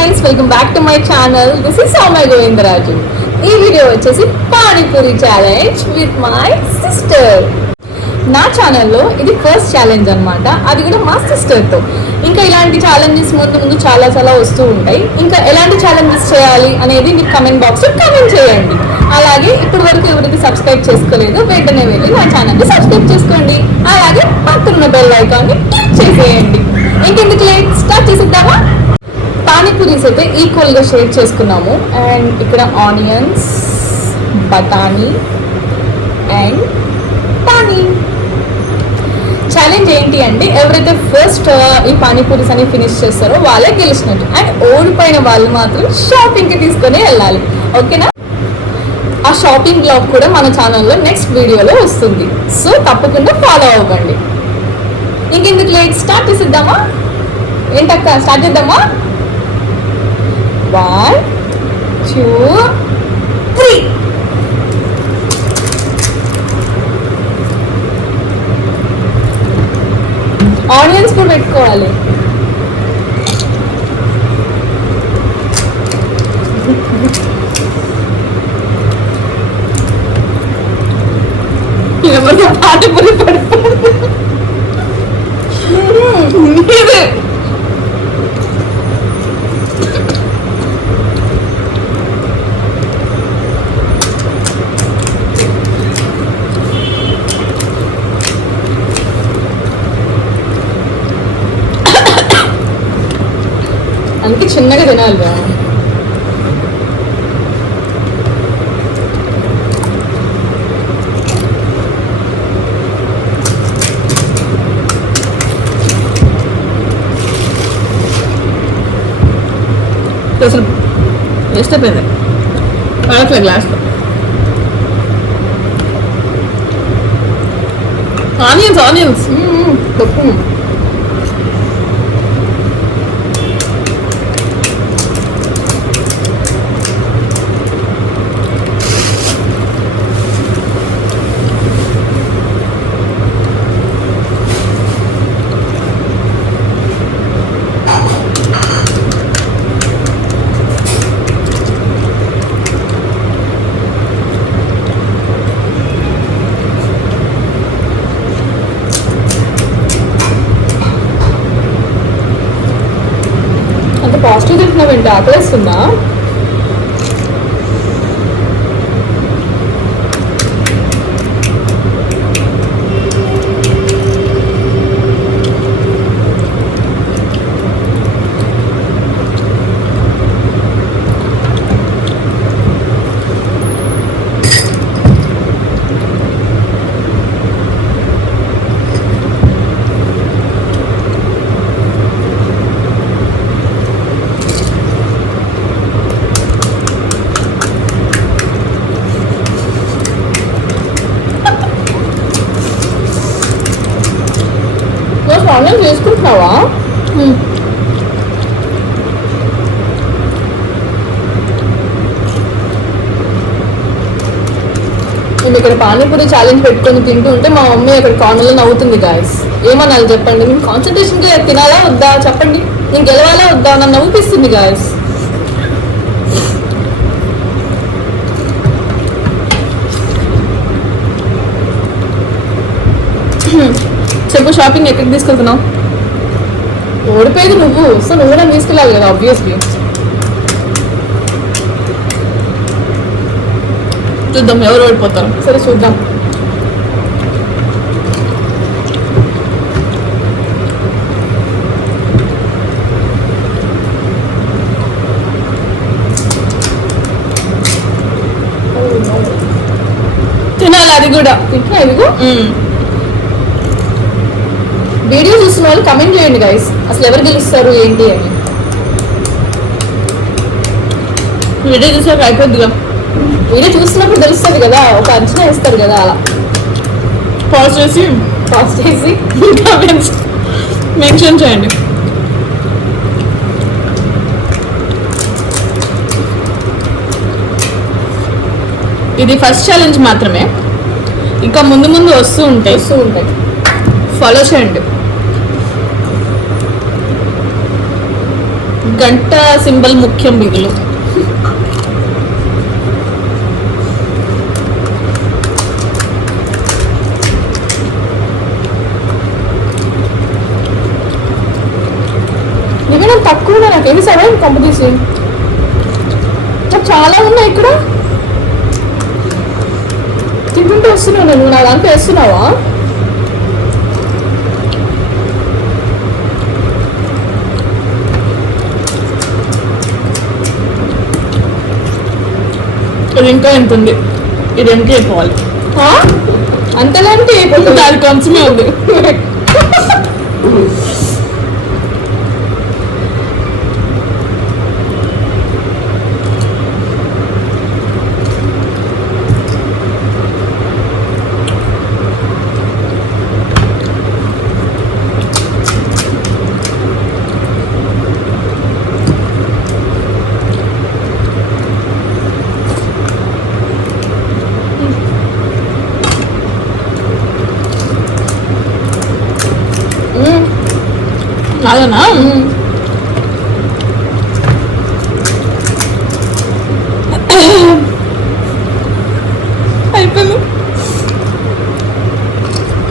guys, welcome back to my channel. This is Soumya Govindaraju. ఈ video వచ్చేసి panipuri challenge with my sister. నా ఛానల్లో ఇది ఫస్ట్ ఛాలెంజ్ అనమాట, అది కూడా మా సిస్టర్తో. ఇంకా ఇలాంటి ఛాలెంజెస్ ముందు చాలా వస్తూ ఉంటాయి. ఇంకా ఎలాంటి ఛాలెంజెస్ చేయాలి అనేది మీరు కమెంట్ బాక్స్లో కమెంట్ చేయండి. అలాగే ఇప్పటి వరకు ఎవరైతే సబ్స్క్రైబ్ చేసుకోలేదో వెంటనే వెళ్ళి నా ఛానల్ని సబ్స్క్రైబ్ చేసుకోండి. అలాగే పక్కన బెల్ ఐకాన్ని క్లిక్ చేసేయండి. ఇంకెందుకు లేట్, స్టార్ట్ చేసేద్దామా? పానీపూరీస్ అయితే ఈక్వల్గా షేర్ చేసుకున్నాము. అండ్ ఇక్కడ ఆనియన్స్, బఠానీ అండ్ పానీ. ఛాలెంజ్ ఏంటి అంటే ఎవరైతే ఫస్ట్ ఈ పానీపూరీస్ అని ఫినిష్ చేస్తారో వాళ్ళే గెలిచినట్టు. అండ్ ఓడిపోయిన వాళ్ళు మాత్రం షాపింగ్కి తీసుకొని వెళ్ళాలి. ఓకేనా? ఆ షాపింగ్ బ్లాగ్ కూడా మన ఛానల్లో నెక్స్ట్ వీడియోలో వస్తుంది. సో తప్పకుండా ఫాలో అవ్వండి. ఇంకెందుకు లేట్, స్టార్ట్ చేసేద్దామా? ఏంటక్క, స్టార్ట్ చేద్దామా? 1, 2, 3. ఆనియన్స్ కూడా పెట్టుకోవాలి. ఎవరితో పానీపూరి పడిపోయింది. అందుకే చిన్నగా తినాలి. అసలు వేస్ట్ అయిపోయింది పడట్లే గ్లాస్లో. ఆనియన్స్ తప్పు. పాజిటివ్ తింటున్నావేంటి? ఆకలిస్తుందా? ఆనియన్స్ వేసుకుంటున్నావా? మేము ఇక్కడ పానీపూరి ఛాలెంజ్ పెట్టుకొని తింటూ ఉంటే మా మమ్మీ అక్కడ కార్నర్లో నవ్వుతుంది. గాయస్, ఏమనాలి చెప్పండి? మేము కాన్సన్ట్రేషన్గా తినాలా వద్దా చెప్పండి? నేను గెలవాలా వద్దా? నన్ను నవ్వుపిస్తుంది. గాయస్, చెప్పు, షాపింగ్ ఎక్కడికి తీసుకెళ్తున్నావు? ఓడిపోయేది నువ్వు, సో నువ్వు కూడా తీసుకెళ్ళాలి కదా ఆబ్వియస్లీ. చూద్దాం ఎవరు ఓడిపోతారు. సరే చూద్దాం. తినాలి అది కూడా. తింటున్నా ఇదిగో. వీడియో చూసిన వాళ్ళు కమెంట్ చేయండి గైస్, అసలు ఎవరు గెలుస్తారు ఏంటి అని. వీడియో చూసాక అయిపోద్దిగా. వీడియో చూస్తున్నప్పుడు తెలుస్తుంది కదా, ఒక అంచనా ఇస్తారు కదా. అలా పాజ్ చేసి కమెంట్స్ మెన్షన్ చేయండి. ఇది ఫస్ట్ ఛాలెంజ్ మాత్రమే, ఇంకా ముందు వస్తూ ఉంటాయి. ఫాలో చేయండి. గంట సింబల్ ముఖ్యం మిగులు. ఏమైనా తక్కువ నాకు ఏమి సడన్ కంపెనీస్ నాకు చాలా ఉన్నాయి ఇక్కడ. తింటుంటే వస్తున్నావు నువ్వు నా దాంట్లో వేస్తున్నావా? ఇది ఇంకా ఎంత ఉంది, ఇది వెనక అయిపోవాలి. అంతలాంటి దాని కొంచెమే ఉంది. అదనా అయిపోయింది.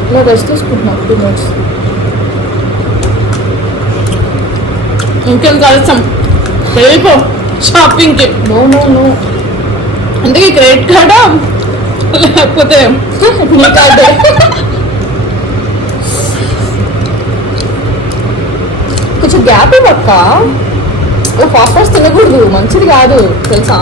ఇలా రెస్ట్ తీసుకుంటున్నాను 2 minutes. ఇంకేం కలుస్తాం వెళ్ళిపో షాపింగ్కి. నో నో నో అందుకే క్రెడిట్ కార్డా లేకపోతే నీ కార్డు. కొంచెం గ్యాప్ ఇవ్వక్క, అలా ఫాస్ట్ ఫాస్ట్ తినకూడదు, మంచిది కాదు తెలుసా.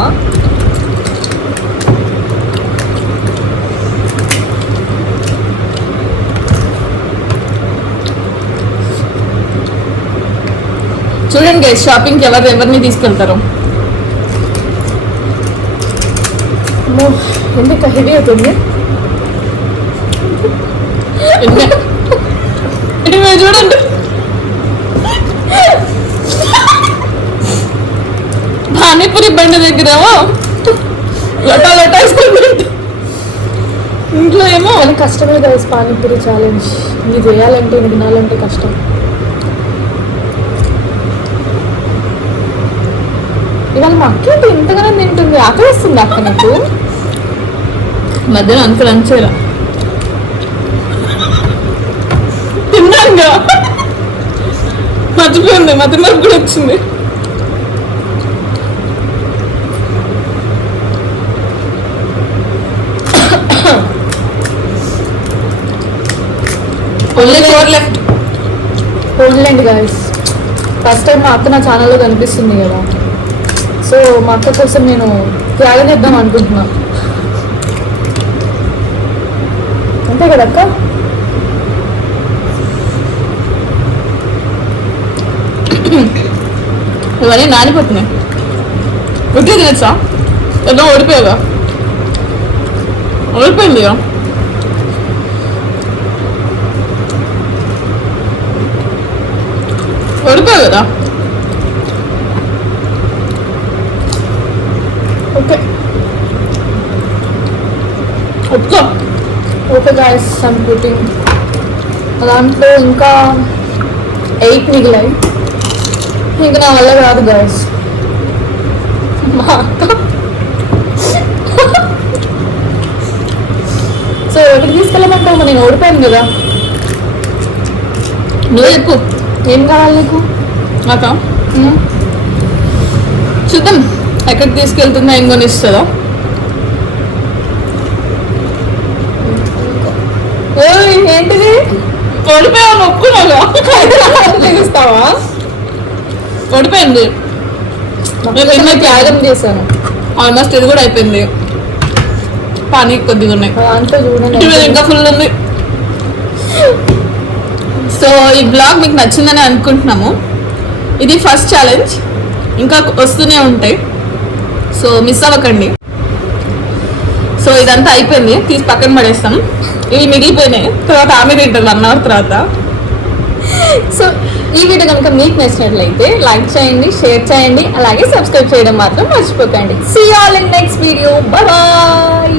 చూడండి గైస్, షాపింగ్కి ఎవరిని తీసుకెళ్తారు. ఎందుకు హెవీ అవుతుంది చూడండి. పానీపూరి బండి దగ్గర లటా లటా ఇంట్లో ఏమో కానీ కష్టమే కదా పానీపూరి ఛాలెంజ్. ఇది చేయాలంటే ఇది తినాలంటే కష్టం. ఇవాళ మా అక్క ఏంటి ఇంతగానే తింటుంది? ఆకలి వస్తుంది అక్క నాకు. మధ్యలో అంత లంచేరా తిన్నాగా మర్చిపోయింది, మధ్య మరకు కూడా వచ్చింది. Only 4 left. పోన్లేండి గాయస్, ఫస్ట్ టైం మా అక్క నా ఛానల్లో కనిపిస్తుంది కదా, సో మా అక్క కోసం నేను త్యాగం చేద్దాం అనుకుంటున్నా. అంతే కదా అక్క? ఇవన్నీ నానిపోతున్నాయి. ఉట్టి తినచ్చా? ఏదో ఓడిపోయాగా, ఓడిపోయింది ఇక. ఓడిపోయావు కదా. ఓకే ఒప్పుకో. Okay guys, I'm putting. దాంట్లో ఇంకా 8 మిగిలాయి. ఇంకా నా వల్ల కాదు గాయస్. మా అక్క సో ఎక్కడికి తీసుకెళ్ళమంటావు? నేను ఓడిపోయాను కదా. నువ్వు చెప్పు ఏం కావాలి నీకు? నాకా చూద్దాం ఎక్కడికి తీసుకెళ్తుందా, ఏం కొనిస్తుందో. ఏంటిది? ఓడిపోయావు ఒప్పుకున్నాగా. తెలుస్తావా? ఓడిపోయింది. త్యాగం చేశాను. ఆల్మోస్ట్ ఇది కూడా అయిపోయింది. పానీ కొద్దిగా ఉన్నాయి, దాంట్లో చూడండి ఇంకా ఫుల్ ఉంది. సో ఈ బ్లాగ్ మీకు నచ్చిందని అనుకుంటున్నాము. ఇది ఫస్ట్ ఛాలెంజ్, ఇంకా వస్తూనే ఉంటాయి, సో మిస్ అవ్వకండి. సో ఇదంతా అయిపోయింది, తీసి పక్కన పడేస్తాం. ఇవి మిగిలిపోయినాయి, తర్వాత ఆమె తింటారు 1 hour తర్వాత. సో ఈ వీడియో కనుక మీకు నచ్చినట్లయితే లైక్ చేయండి, షేర్ చేయండి, అలాగే సబ్స్క్రైబ్ చేయడం మాత్రం మర్చిపోకండి. See you all in next video. Bye bye.